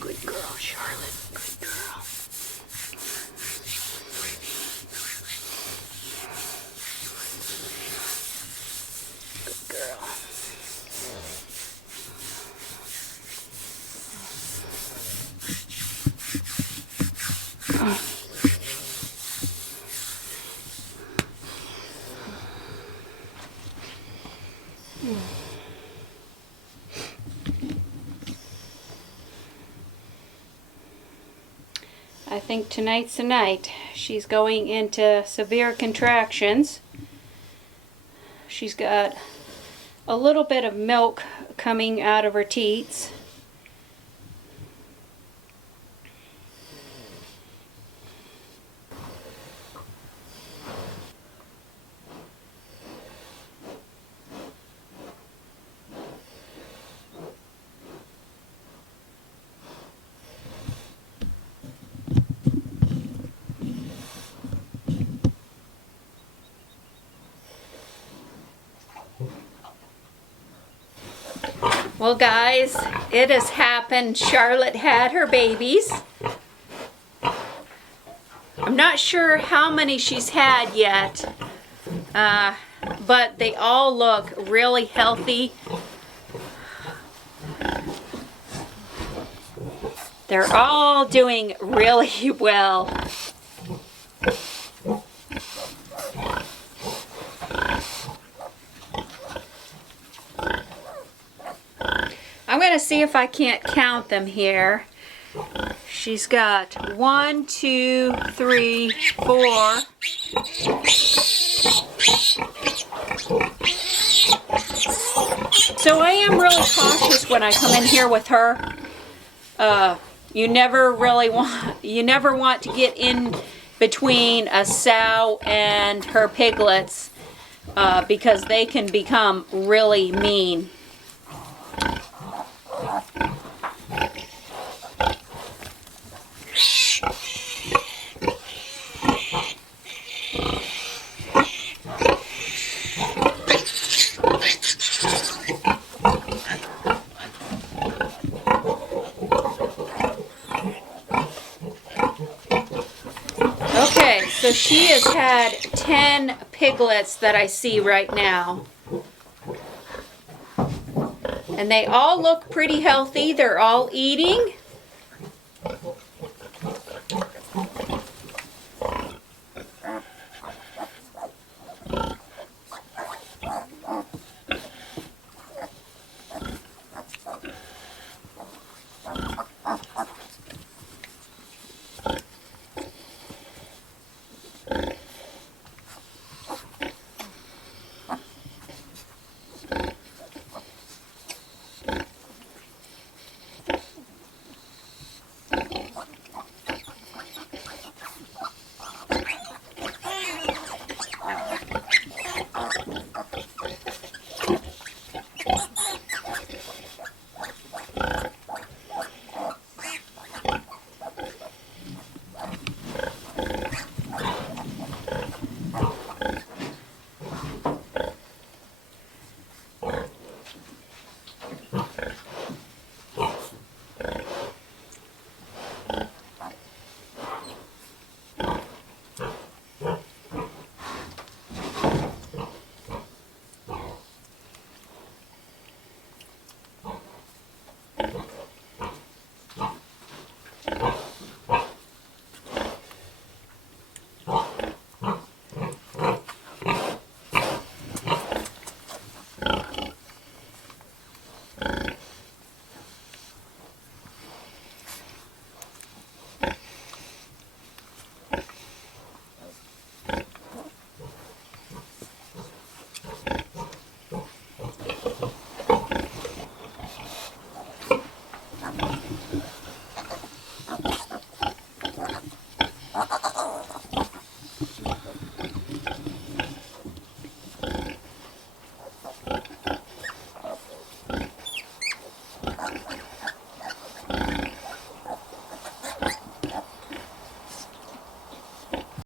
Good girl, Charlotte. Good girl. Good girl. I think tonight's the night. She's going into severe contractions. She's got a little bit of milk coming out of her teats. Well, guys, it has happened. Charlotte had her babies. I'm not sure how many she's had yet, but they all look really healthy. They're all doing really well. I'm going to see if I can't count them here. She's got 1, 2, 3, 4. So I am really cautious when I come in here with her. You never want to get in between a sow and her piglets because they can become really mean. Okay, so she has had 10 piglets that I see right now. And they all look pretty healthy. They're all eating.